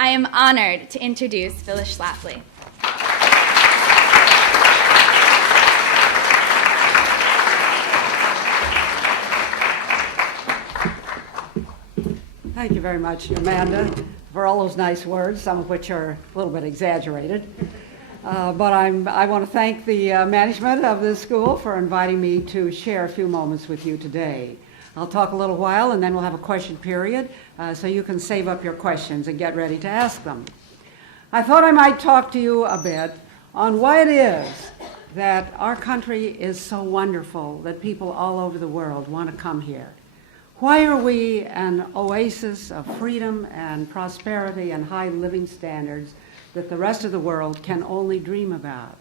I am honored to introduce Phyllis Schlafly. Thank you very much, Amanda, for all those nice words, some of which are a little bit exaggerated. But I want to thank the management of this school for inviting me to share a few moments with you today. I'll talk a little while and then we'll have a question period, so you can save up your questions and get ready to ask them. I thought I might talk to you a bit on why it is that our country is so wonderful that people all over the world want to come here. Why are we an oasis of freedom and prosperity and high living standards that the rest of the world can only dream about?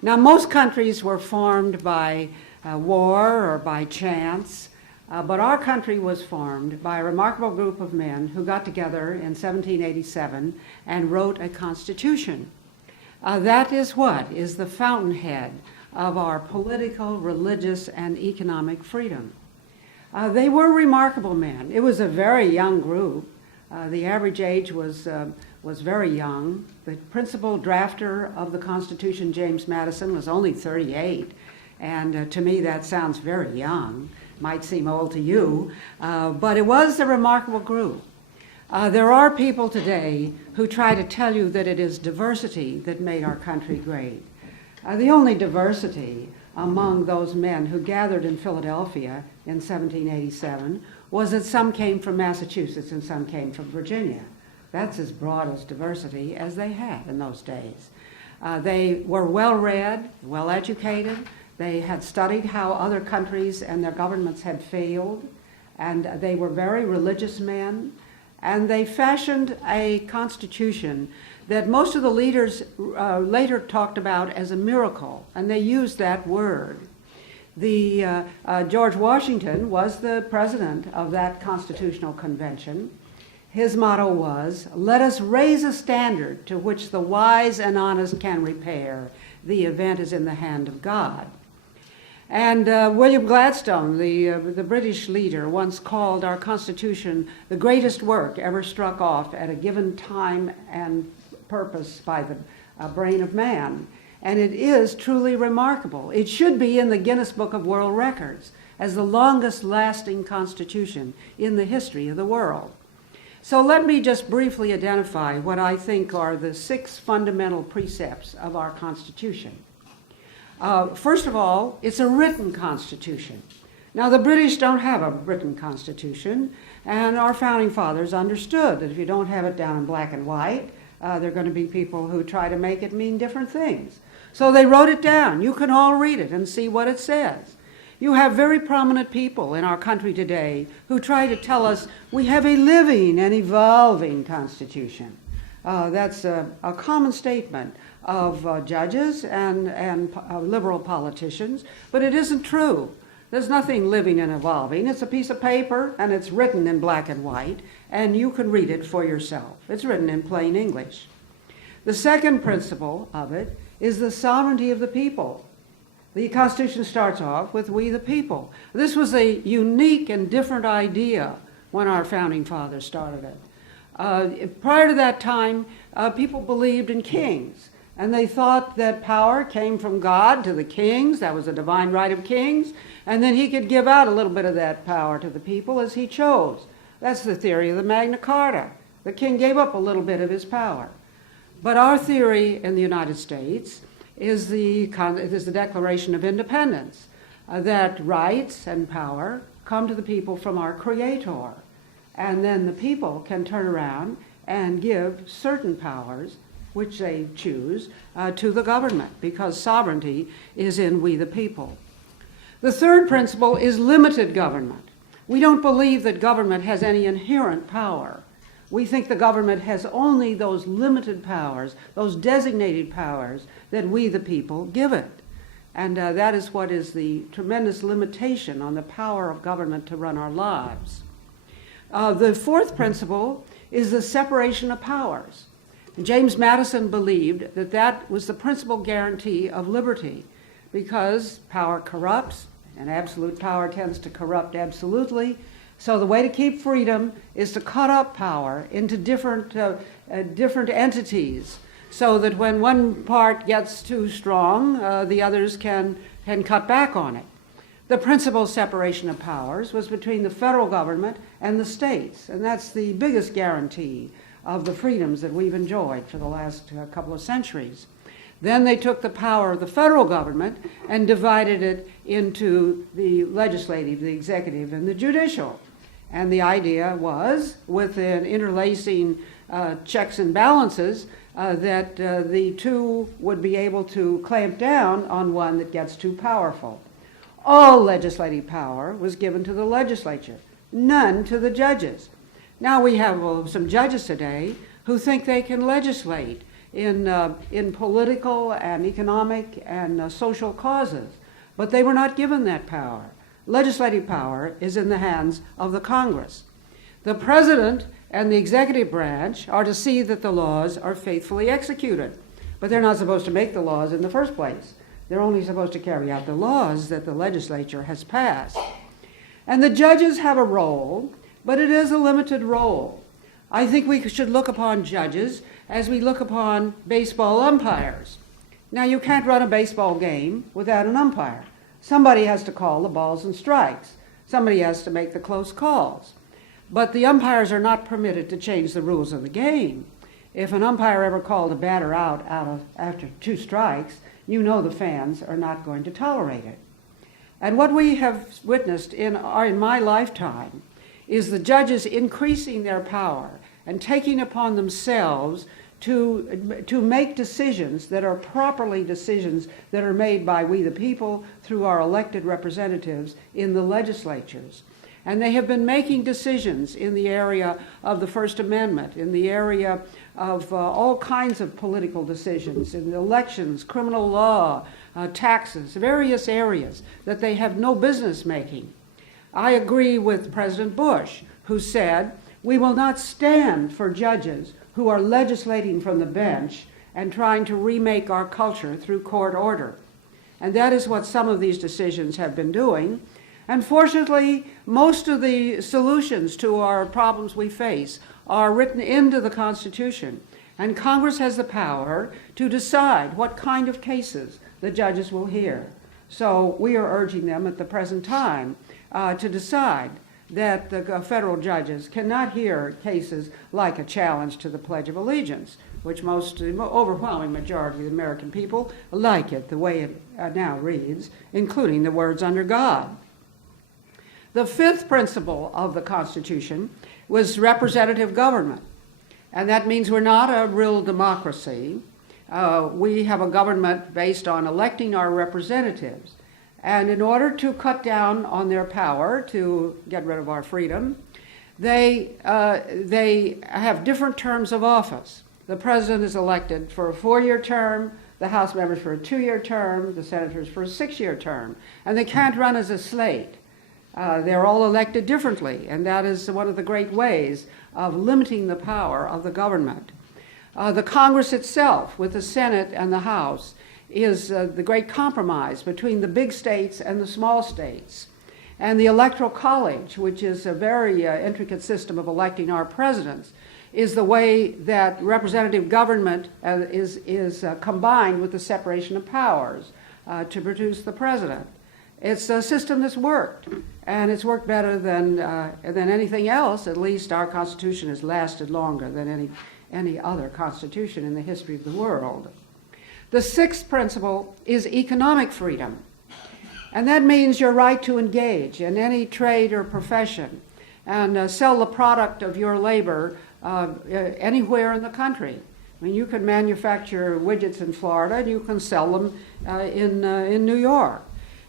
Now, most countries were formed by war or by chance, but our country was formed by a remarkable group of men who got together in 1787 and wrote a constitution. That is what is the fountainhead of our political, religious, and economic freedom. They were remarkable men. It was a very young group. The average age was very young. The principal drafter of the Constitution, James Madison, was only 38. And to me, that sounds very young. Might seem old to you, but it was a remarkable group. There are people today who try to tell you that it is diversity that made our country great. The only diversity among those men who gathered in Philadelphia in 1787 was that some came from Massachusetts and some came from Virginia. That's as broad as diversity as they had in those days. They were well-read, well-educated. They had studied how other countries and their governments had failed, and they were very religious men, and they fashioned a constitution that most of the leaders later talked about as a miracle, and they used that word. George Washington was the president of that constitutional convention. His motto was, "Let us raise a standard to which the wise and honest can repair. The event is in the hand of God." And William Gladstone, the British leader, once called our Constitution the greatest work ever struck off at a given time and purpose by the brain of man. And it is truly remarkable. It should be in the Guinness Book of World Records as the longest lasting constitution in the history of the world. So let me just briefly identify what I think are the 6 fundamental precepts of our Constitution. First of all, it's a written constitution. Now, the British don't have a written constitution, and our founding fathers understood that if you don't have it down in black and white, there are going to be people who try to make it mean different things. So they wrote it down. You can all read it and see what it says. You have very prominent people in our country today who try to tell us we have a living and evolving constitution. That's a common statement of judges and liberal politicians, but it isn't true. There's nothing living and evolving. It's a piece of paper, and it's written in black and white, and you can read it for yourself. It's written in plain English. The second principle of it is the sovereignty of the people. The Constitution starts off with "we the people." This was a unique and different idea when our founding fathers started it. Prior to that time, people believed in kings. And they thought that power came from God to the kings. That was the divine right of kings. And then he could give out a little bit of that power to the people as he chose. That's the theory of the Magna Carta. The king gave up a little bit of his power. But our theory in the United States is the Declaration of Independence, that rights and power come to the people from our Creator. And then the people can turn around and give certain powers, which they choose, to the government, because sovereignty is in we the people. The third principle is limited government. We don't believe that government has any inherent power. We think the government has only those limited powers, those designated powers that we the people give it. And that is what is the tremendous limitation on the power of government to run our lives. The fourth principle is the separation of powers. James Madison believed that that was the principal guarantee of liberty, because power corrupts, and absolute power tends to corrupt absolutely. So the way to keep freedom is to cut up power into different different entities, so that when one part gets too strong, the others can cut back on it. The principal separation of powers was between the federal government and the states, and that's the biggest guarantee of the freedoms that we've enjoyed for the last couple of centuries. Then they took the power of the federal government and divided it into the legislative, the executive, and the judicial. And the idea was, with an interlacing checks and balances, that the two would be able to clamp down on one that gets too powerful. All legislative power was given to the legislature, none to the judges. Now we have some judges today who think they can legislate in political and economic and social causes, but they were not given that power. Legislative power is in the hands of the Congress. The president and the executive branch are to see that the laws are faithfully executed, but they're not supposed to make the laws in the first place. They're only supposed to carry out the laws that the legislature has passed. And the judges have a role, but it is a limited role. I think we should look upon judges as we look upon baseball umpires. Now, you can't run a baseball game without an umpire. Somebody has to call the balls and strikes. Somebody has to make the close calls. But the umpires are not permitted to change the rules of the game. If an umpire ever called a batter out after 2 strikes, you know the fans are not going to tolerate it. And what we have witnessed in my lifetime is the judges increasing their power and taking upon themselves to make decisions that are properly decisions that are made by we the people through our elected representatives in the legislatures. And they have been making decisions in the area of the First Amendment, in the area of all kinds of political decisions, in elections, criminal law, taxes, various areas that they have no business making. I agree with President Bush, who said, we will not stand for judges who are legislating from the bench and trying to remake our culture through court order. And that is what some of these decisions have been doing. And fortunately, most of the solutions to our problems we face are written into the Constitution. And Congress has the power to decide what kind of cases the judges will hear. So we are urging them at the present time to decide that the federal judges cannot hear cases like a challenge to the Pledge of Allegiance, which the overwhelming majority of the American people like it the way it now reads, including the words "under God." The 5th principle of the Constitution was representative government, and that means we're not a real democracy. We have a government based on electing our representatives. And in order to cut down on their power, to get rid of our freedom, they have different terms of office. The president is elected for a 4-year term, the House members for a 2-year term, the senators for a 6-year term, and they can't run as a slate. They're all elected differently, and that is one of the great ways of limiting the power of the government. The Congress itself, with the Senate and the House, is the great compromise between the big states and the small states. And the Electoral College, which is a very intricate system of electing our presidents, is the way that representative government is combined with the separation of powers to produce the president. It's a system that's worked, and it's worked better than anything else. At least our Constitution has lasted longer than any other constitution in the history of the world. The 6th principle is economic freedom, and that means your right to engage in any trade or profession and sell the product of your labor anywhere in the country. I mean, you can manufacture widgets in Florida, and you can sell them in New York.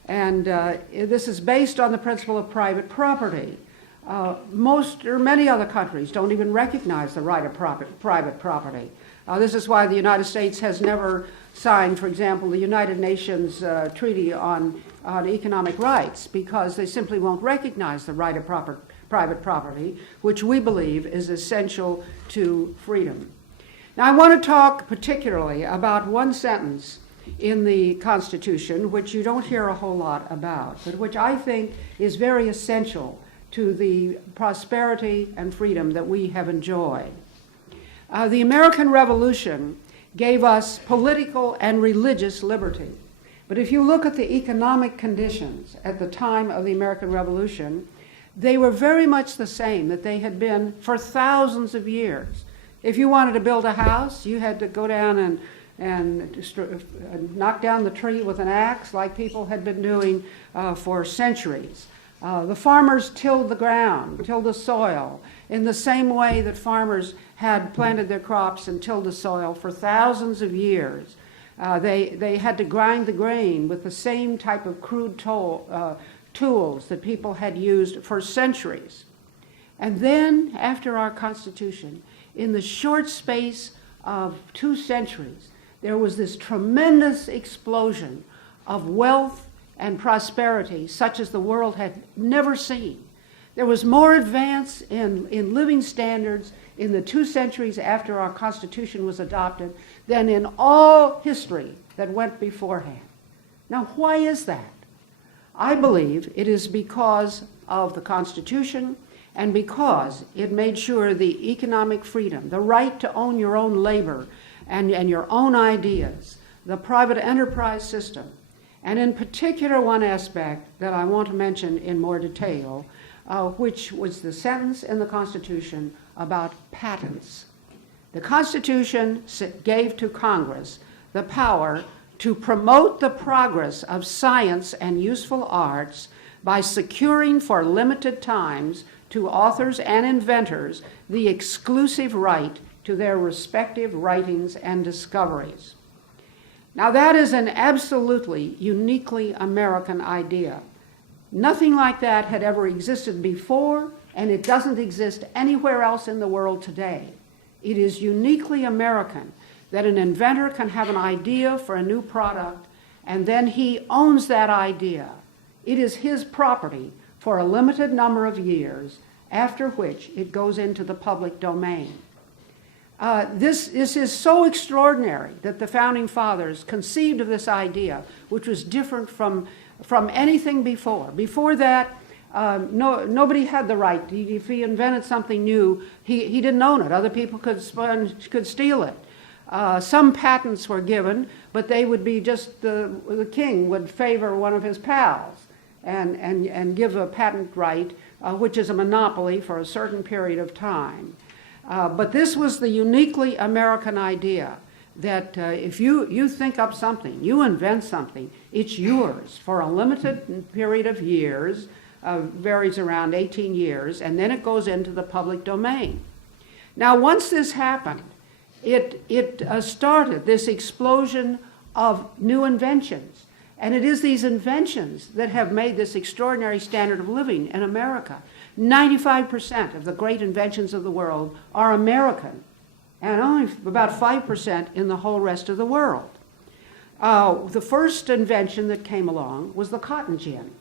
And this is based on the principle of private property. Most or many other countries don't even recognize the right of private property. This is why the United States has never signed, for example, the United Nations Treaty on Economic Rights, because they simply won't recognize the right of private property, which we believe is essential to freedom. Now, I want to talk particularly about one sentence in the Constitution, which you don't hear a whole lot about, but which I think is very essential to the prosperity and freedom that we have enjoyed. The American Revolution gave us political and religious liberty. But if you look at the economic conditions at the time of the American Revolution, they were very much the same that they had been for thousands of years. If you wanted to build a house, you had to go down and knock down the tree with an axe like people had been doing for centuries. The farmers tilled the ground, tilled the soil, in the same way that farmers had planted their crops and tilled the soil for thousands of years. They had to grind the grain with the same type of crude tools that people had used for centuries. And then, after our Constitution, in the short space of 2 centuries, there was this tremendous explosion of wealth and prosperity such as the world had never seen. There was more advance in living standards in the 2 centuries after our Constitution was adopted than in all history that went beforehand. Now, why is that? I believe it is because of the Constitution and because it made sure the economic freedom, the right to own your own labor and your own ideas, the private enterprise system, and in particular one aspect that I want to mention in more detail, which was the sentence in the Constitution about patents. The Constitution gave to Congress the power to promote the progress of science and useful arts by securing for limited times to authors and inventors the exclusive right to their respective writings and discoveries. Now that is an absolutely uniquely American idea. Nothing like that had ever existed before, and it doesn't exist anywhere else in the world today. It is uniquely American that an inventor can have an idea for a new product, and then he owns that idea. It is his property for a limited number of years, after which it goes into the public domain. This is so extraordinary that the Founding Fathers conceived of this idea, which was different from anything before. Before that, nobody had the right. If he invented something new, he didn't own it. Other people could steal it. Some patents were given, but they would be just the king would favor one of his pals and give a patent right, which is a monopoly for a certain period of time. But this was the uniquely American idea that if you think up something, you invent something, it's yours for a limited period of years, varies around 18 years, and then it goes into the public domain. Now, once this happened, it started this explosion of new inventions. And it is these inventions that have made this extraordinary standard of living in America. 95% of the great inventions of the world are American, and only about 5% in the whole rest of the world. The first invention that came along was the cotton gin.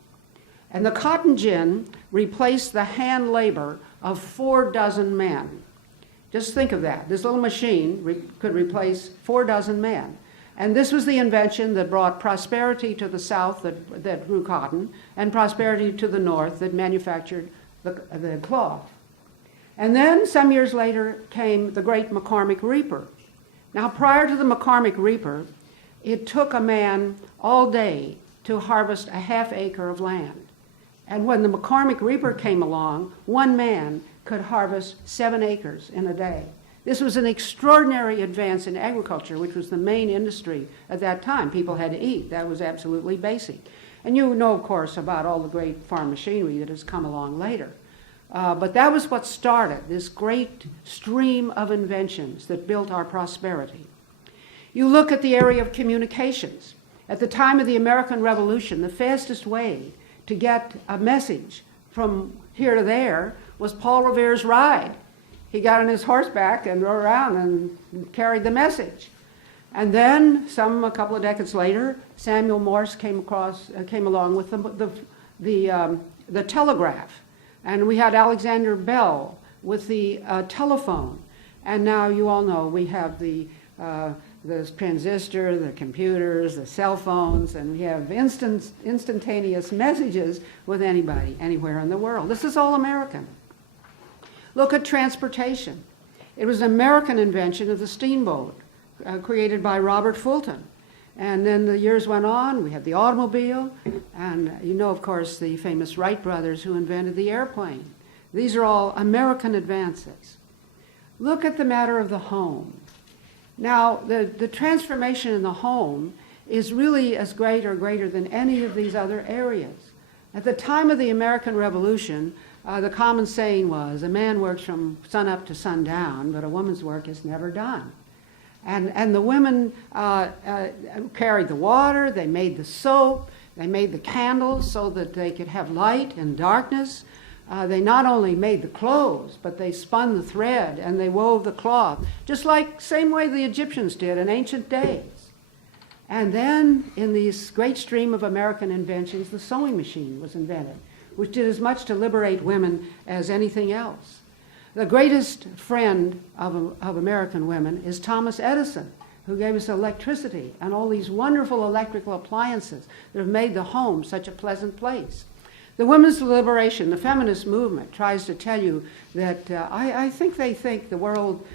And the cotton gin replaced the hand labor of 4 dozen men. Just think of that. This little machine could replace 4 dozen men. And this was the invention that brought prosperity to the South that grew cotton, and prosperity to the North that manufactured the cloth. And then some years later came the great McCormick Reaper. Now, prior to the McCormick Reaper, it took a man all day to harvest a half acre of land. And when the McCormick Reaper came along, one man could harvest 7 acres in a day. This was an extraordinary advance in agriculture, which was the main industry at that time. People had to eat. That was absolutely basic. And you know, of course, about all the great farm machinery that has come along later. But that was what started this great stream of inventions that built our prosperity. You look at the area of communications. At the time of the American Revolution, the fastest way to get a message from here to there was Paul Revere's ride. He got on his horseback and rode around and carried the message. And then, a couple of decades later, Samuel Morse came along with the telegraph, and we had Alexander Bell with the telephone. And now you all know we have the transistor, the computers, the cell phones, and we have instantaneous messages with anybody, anywhere in the world. This is all American. Look at transportation. It was an American invention of the steamboat, created by Robert Fulton. And then the years went on, we had the automobile, and you know, of course, the famous Wright brothers who invented the airplane. These are all American advances. Look at the matter of the home. Now, the transformation in the home is really as great or greater than any of these other areas. At the time of the American Revolution, the common saying was, a man works from sun up to sundown, but a woman's work is never done. And the women carried the water, they made the soap, they made the candles so that they could have light and darkness. They not only made the clothes, but they spun the thread and they wove the cloth, just like same way the Egyptians did in ancient days. And then in this great stream of American inventions, the sewing machine was invented, which did as much to liberate women as anything else. The greatest friend of American women is Thomas Edison, who gave us electricity and all these wonderful electrical appliances that have made the home such a pleasant place. The women's liberation, the feminist movement, tries to tell you that I think they think the world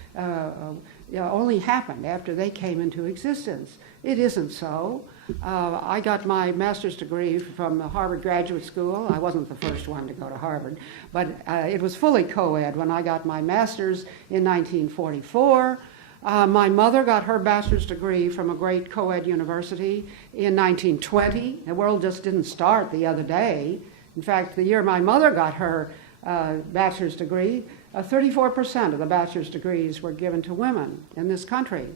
only happened after they came into existence. It isn't so. I got my master's degree from the Harvard Graduate School. I wasn't the first one to go to Harvard, but it was fully co-ed when I got my master's in 1944. My mother got her bachelor's degree from a great co-ed university in 1920. The world just didn't start the other day. In fact, the year my mother got her bachelor's degree, 34% of the bachelor's degrees were given to women in this country.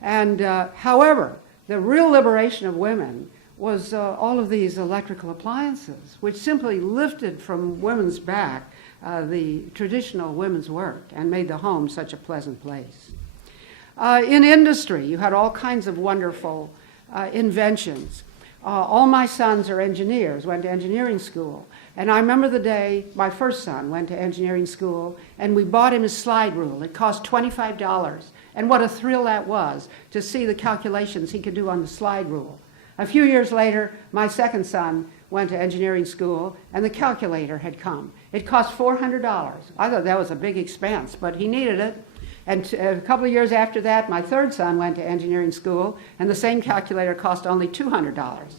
And however, the real liberation of women was all of these electrical appliances, which simply lifted from women's back the traditional women's work and made the home such a pleasant place. In industry, you had all kinds of wonderful inventions. All my sons are engineers, went to engineering school. And I remember the day my first son went to engineering school, and we bought him his slide rule. It cost $25. And what a thrill that was to see the calculations he could do on the slide rule. A few years later, my second son went to engineering school, and the calculator had come. It cost $400. I thought that was a big expense, but he needed it. And a couple of years after that, my third son went to engineering school, and the same calculator cost only $200.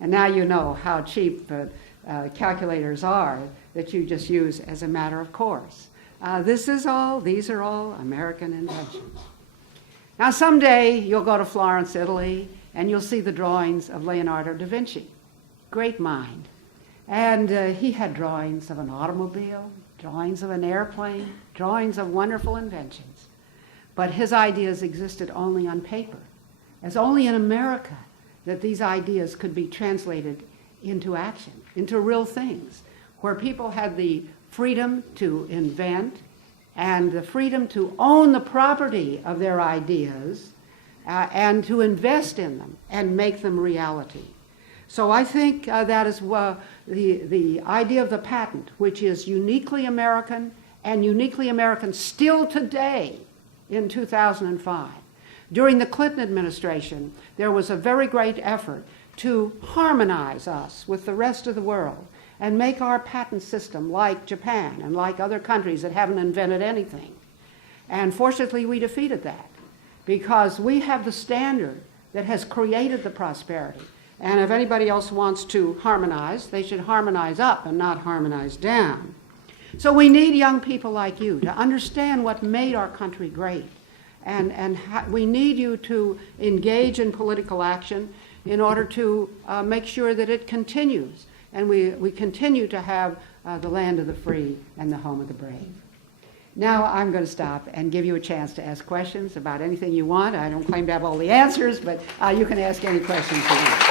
And now you know how cheap calculators are that you just use as a matter of course. These are all American inventions. Now someday you'll go to Florence, Italy, and you'll see the drawings of Leonardo da Vinci. Great mind. And he had drawings of an automobile, drawings of an airplane, drawings of wonderful inventions. But his ideas existed only on paper. It's only in America that these ideas could be translated into action, into real things, where people had the freedom to invent and the freedom to own the property of their ideas and to invest in them and make them reality. So I think that is the idea of the patent, which is uniquely American and uniquely American still today in 2005. During the Clinton administration, there was a very great effort to harmonize us with the rest of the world and make our patent system like Japan and like other countries that haven't invented anything. And fortunately, we defeated that because we have the standard that has created the prosperity. And if anybody else wants to harmonize, they should harmonize up and not harmonize down. So we need young people like you to understand what made our country great. And we need you to engage in political action in order to make sure that it continues. And we continue to have the land of the free and the home of the brave. Now I'm going to stop and give you a chance to ask questions about anything you want. I don't claim to have all the answers, but you can ask any questions you want.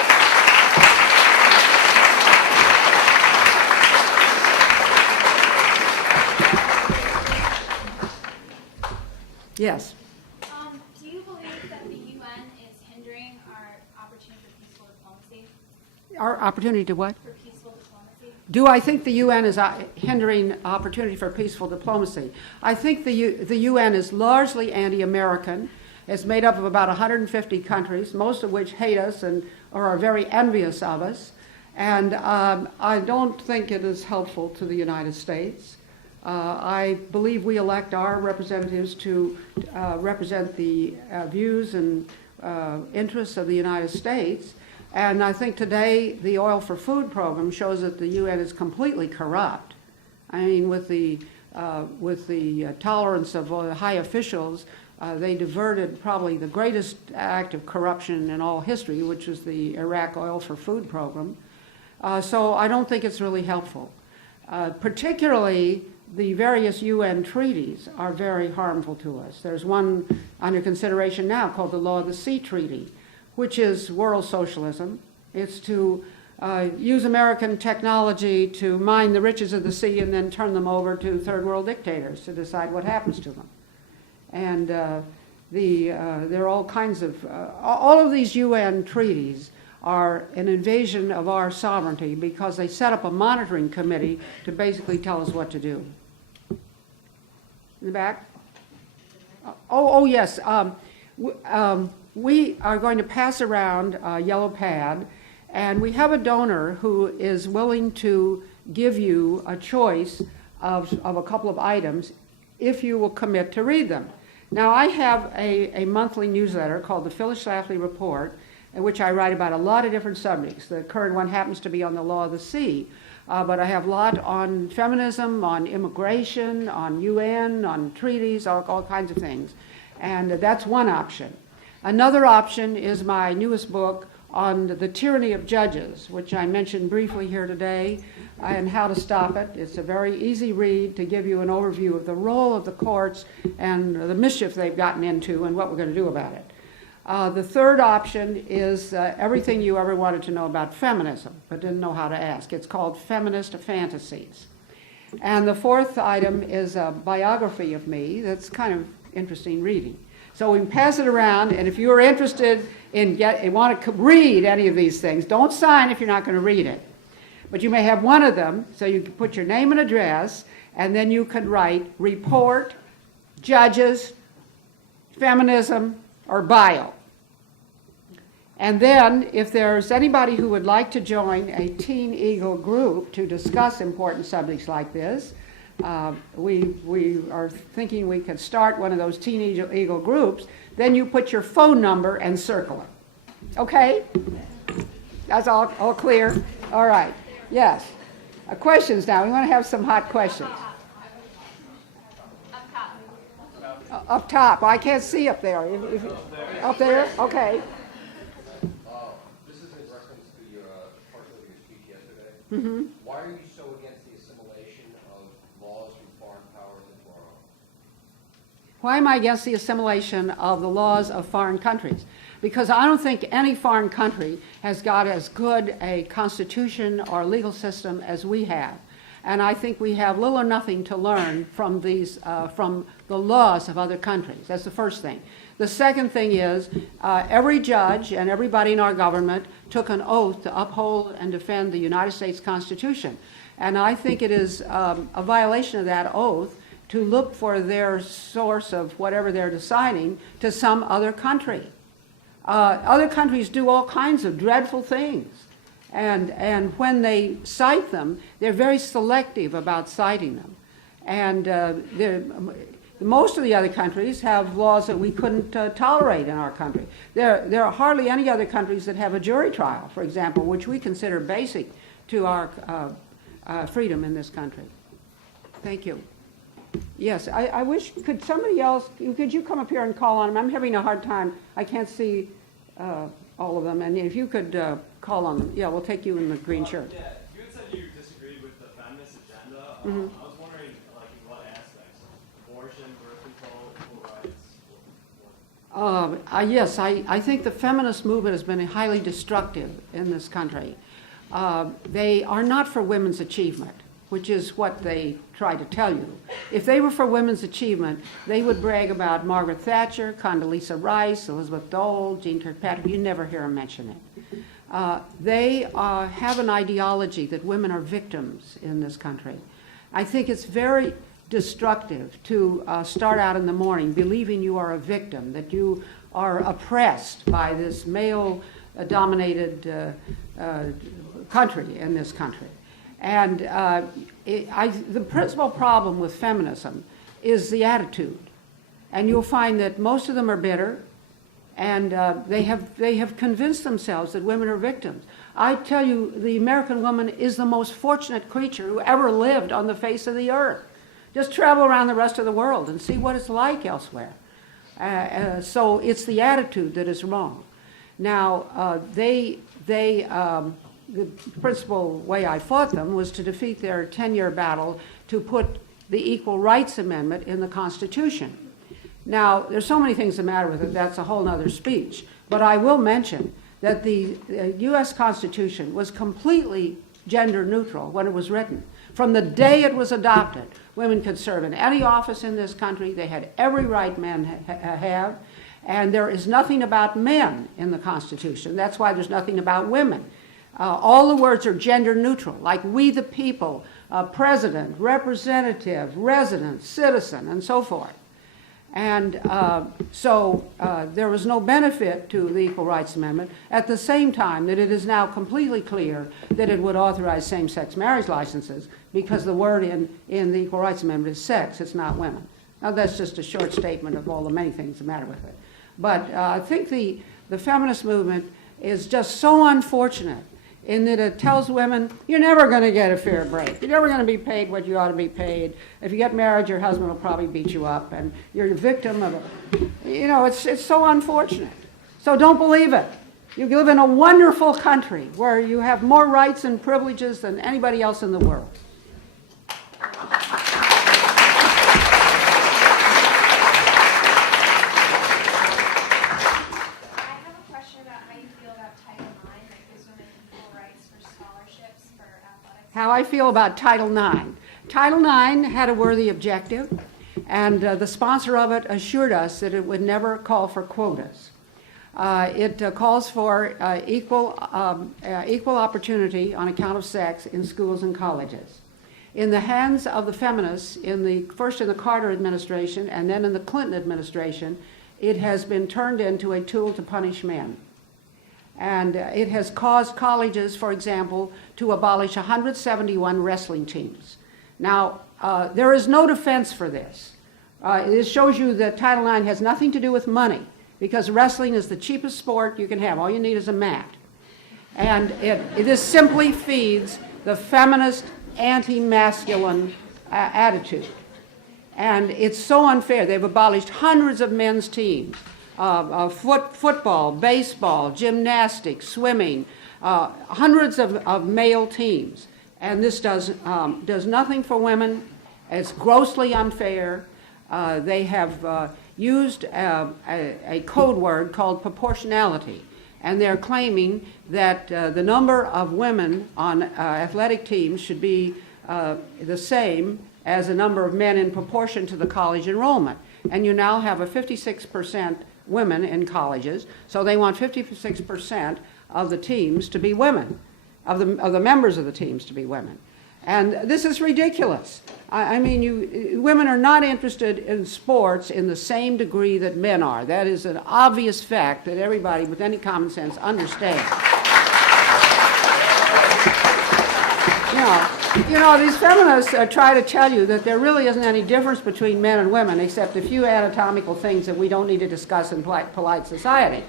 Yes. Do you believe that the UN is hindering our opportunity for peaceful diplomacy? Our opportunity to what? For peaceful diplomacy? Do I think the UN is hindering opportunity for peaceful diplomacy? I think the UN is largely anti-American. It's made up of about 150 countries, most of which hate us and or are very envious of us. And I don't think it is helpful to the United States. I believe we elect our representatives to represent the views and interests of the United States. And I think today the Oil for Food program shows that the UN is completely corrupt. I mean, with the tolerance of high officials, they diverted probably the greatest act of corruption in all history, which was the Iraq Oil for Food program. So I don't think it's really helpful. Particularly, the various UN treaties are very harmful to us. There's one under consideration now called the Law of the Sea Treaty, which is world socialism. It's to use American technology to mine the riches of the sea and then turn them over to third world dictators to decide what happens to them. And there are all kinds of, all of these UN treaties are an invasion of our sovereignty because they set up a monitoring committee to basically tell us what to do. In the back? Oh yes. We are going to pass around a yellow pad, and we have a donor who is willing to give you a choice of a couple of items if you will commit to read them. Now, I have a monthly newsletter called the Phyllis Schlafly Report, in which I write about a lot of different subjects. The current one happens to be on the law of the sea, but I have a lot on feminism, on immigration, on UN, on treaties, all kinds of things. And that's one option. Another option is my newest book on the tyranny of judges, which I mentioned briefly here today, and how to stop it. It's a very easy read to give you an overview of the role of the courts and the mischief they've gotten into and what we're going to do about it. The third option is everything you ever wanted to know about feminism, but didn't know how to ask. It's called Feminist Fantasies. And the fourth item is a biography of me that's kind of interesting reading. So we can pass it around, and if you're interested in want to read any of these things, don't sign if you're not going to read it. But you may have one of them, so you can put your name and address, and then you can write report, judges, feminism, or bio. And then, if there's anybody who would like to join a Teen Eagle group to discuss important subjects like this, we are thinking we could start one of those Teen Eagle groups. Then you put your phone number and circle it. Okay? That's all clear? All right. Yes. Questions now. We want to have some hot questions. Up top. Well, I can't see up there. Up there? Okay. This is in reference to your part of your speech yesterday. Mm-hmm. Why are you so against the assimilation of laws from foreign powers into our own? Why am I against the assimilation of the laws of foreign countries? Because I don't think any foreign country has got as good a constitution or legal system as we have. And I think we have little or nothing to learn from from the laws of other countries. That's the first thing. The second thing is every judge and everybody in our government took an oath to uphold and defend the United States Constitution. And I think it is a violation of that oath to look for their source of whatever they're deciding to some other country. Other countries do all kinds of dreadful things. And when they cite them, they're very selective about citing them. And most of the other countries have laws that we couldn't tolerate in our country. There are hardly any other countries that have a jury trial, for example, which we consider basic to our freedom in this country. Thank you. Yes, I wish, could somebody else, could you come up here and call on them? I'm having a hard time. I can't see all of them. And if you could call on them. Yeah, we'll take you in the green shirt. Yeah, you had said you disagreed with the feminist agenda. Mm-hmm. I was wondering, like, in what aspects? Abortion, birth control, equal rights? Yes, I think the feminist movement has been highly destructive in this country. They are not for women's achievement, which is what they try to tell you. If they were for women's achievement, they would brag about Margaret Thatcher, Condoleezza Rice, Elizabeth Dole, Jean Kirkpatrick. You never hear them mention it. They have an ideology that women are victims in this country. I think it's very destructive to start out in the morning believing you are a victim, that you are oppressed by this male-dominated country in this country. And the principal problem with feminism is the attitude. And you'll find that most of them are bitter, and they have convinced themselves that women are victims. I tell you, the American woman is the most fortunate creature who ever lived on the face of the earth. Just travel around the rest of the world and see what it's like elsewhere. So it's the attitude that is wrong. Now, the principal way I fought them was to defeat their 10-year battle to put the Equal Rights Amendment in the Constitution. Now, there's so many things the matter with it, that's a whole other speech. But I will mention that the U.S. Constitution was completely gender neutral when it was written. From the day it was adopted, women could serve in any office in this country. They had every right men have. And there is nothing about men in the Constitution. That's why there's nothing about women. All the words are gender neutral, like we the people, president, representative, resident, citizen, and so forth. And so there was no benefit to the Equal Rights Amendment, at the same time that it is now completely clear that it would authorize same-sex marriage licenses, because the word in the Equal Rights Amendment is sex, it's not women. Now that's just a short statement of all the many things the matter with it. But I think the feminist movement is just so unfortunate in that it tells women, you're never going to get a fair break. You're never going to be paid what you ought to be paid. If you get married, your husband will probably beat you up, and you're a victim of it's so unfortunate. So don't believe it. You live in a wonderful country where you have more rights and privileges than anybody else in the world. How I feel about Title IX. Title IX had a worthy objective, and the sponsor of it assured us that it would never call for quotas. It calls for equal opportunity on account of sex in schools and colleges. In the hands of the feminists, first in the Carter administration and then in the Clinton administration, it has been turned into a tool to punish men. And it has caused colleges, for example, to abolish 171 wrestling teams. Now, there is no defense for this. It shows you that Title IX has nothing to do with money, because wrestling is the cheapest sport you can have. All you need is a mat. And it just simply feeds the feminist, anti-masculine attitude. And it's so unfair. They've abolished hundreds of men's teams. Football, baseball, gymnastics, swimming, hundreds of male teams. And this does nothing for women. It's grossly unfair. They have used a code word called proportionality. And they're claiming that the number of women on athletic teams should be the same as the number of men in proportion to the college enrollment. And you now have a 56% women in colleges, so they want 56% of the teams to be women, of the members of the teams to be women. And this is ridiculous. I mean, women are not interested in sports in the same degree that men are. That is an obvious fact that everybody with any common sense understands. You know, these feminists try to tell you that there really isn't any difference between men and women except a few anatomical things that we don't need to discuss in polite society.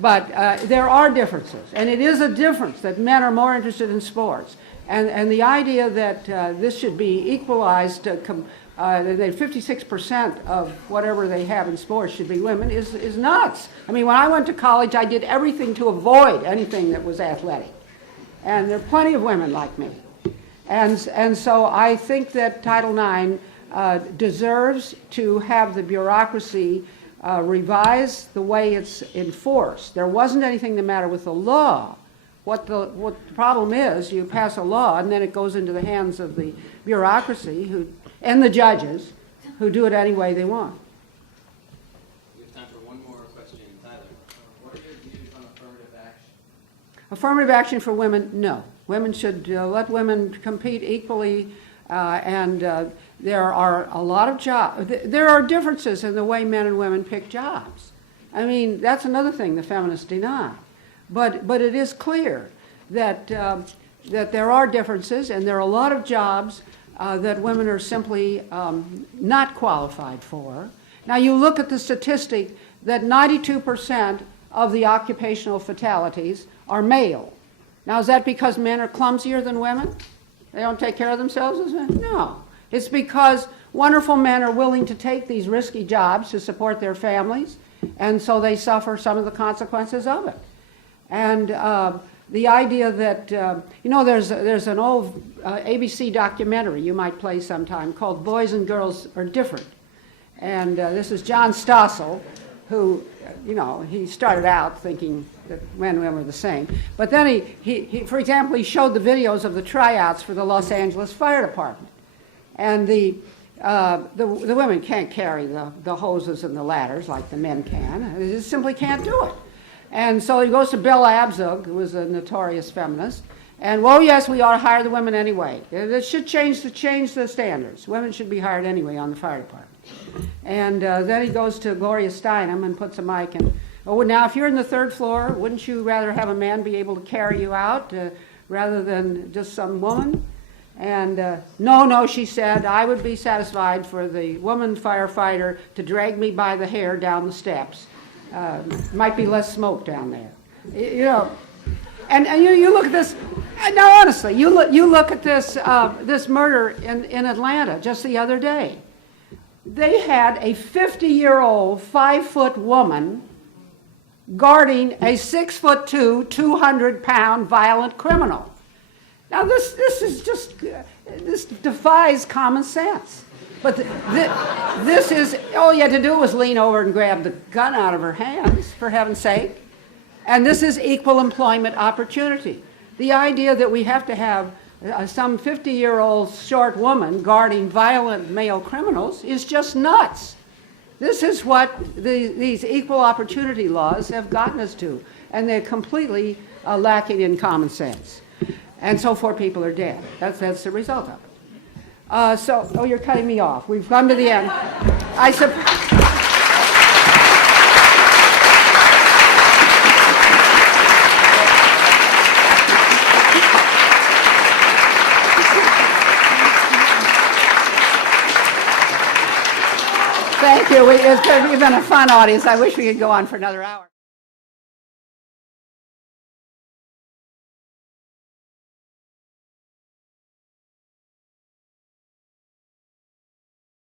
But there are differences, and it is a difference that men are more interested in sports. And the idea that this should be equalized, that 56% of whatever they have in sports should be women is nuts. I mean, when I went to college, I did everything to avoid anything that was athletic. And there are plenty of women like me. And so I think that Title IX deserves to have the bureaucracy revise the way it's enforced. There wasn't anything the matter with the law. What the problem is, you pass a law and then it goes into the hands of the bureaucracy and the judges who do it any way they want. We have time for one more question. Tyler, what are your views on affirmative action? Affirmative action for women, no. Women should let women compete equally, and there are a lot of jobs. There are differences in the way men and women pick jobs. I mean, that's another thing the feminists deny. But it is clear that that there are differences, and there are a lot of jobs that women are simply not qualified for. Now, you look at the statistic that 92% of the occupational fatalities are male. Now, is that because men are clumsier than women? They don't take care of themselves as men? No. It's because wonderful men are willing to take these risky jobs to support their families, and so they suffer some of the consequences of it. And the idea that, you know, there's an old ABC documentary you might play sometime called Boys and Girls Are Different. And this is John Stossel, who, you know, he started out thinking that men and women were the same. But then he, for example, he showed the videos of the tryouts for the Los Angeles Fire Department. And the women can't carry the hoses and the ladders like the men can. They just simply can't do it. And so he goes to Bill Abzug, who was a notorious feminist, and, well, yes, we ought to hire the women anyway. It should change the standards. Women should be hired anyway on the fire department. And then he goes to Gloria Steinem and puts a mic in. Oh, now, if you're in the third floor, wouldn't you rather have a man be able to carry you out rather than just some woman? And no, she said, I would be satisfied for the woman firefighter to drag me by the hair down the steps. Might be less smoke down there. You know, and you look at this, now honestly, you look at this, this murder in Atlanta just the other day. They had a 50-year-old, 5-foot woman guarding a 6'2", 200-pound violent criminal. Now this is just, this defies common sense. But this is, all you had to do was lean over and grab the gun out of her hands, for heaven's sake. And this is equal employment opportunity. The idea that we have to have some 50-year-old short woman guarding violent male criminals is just nuts. This is what these equal opportunity laws have gotten us to, and they're completely lacking in common sense. And so 4 people are dead. That's the result of it. Oh, you're cutting me off. We've come to the end. Thank you. It's been a fun audience. I wish we could go on for another hour.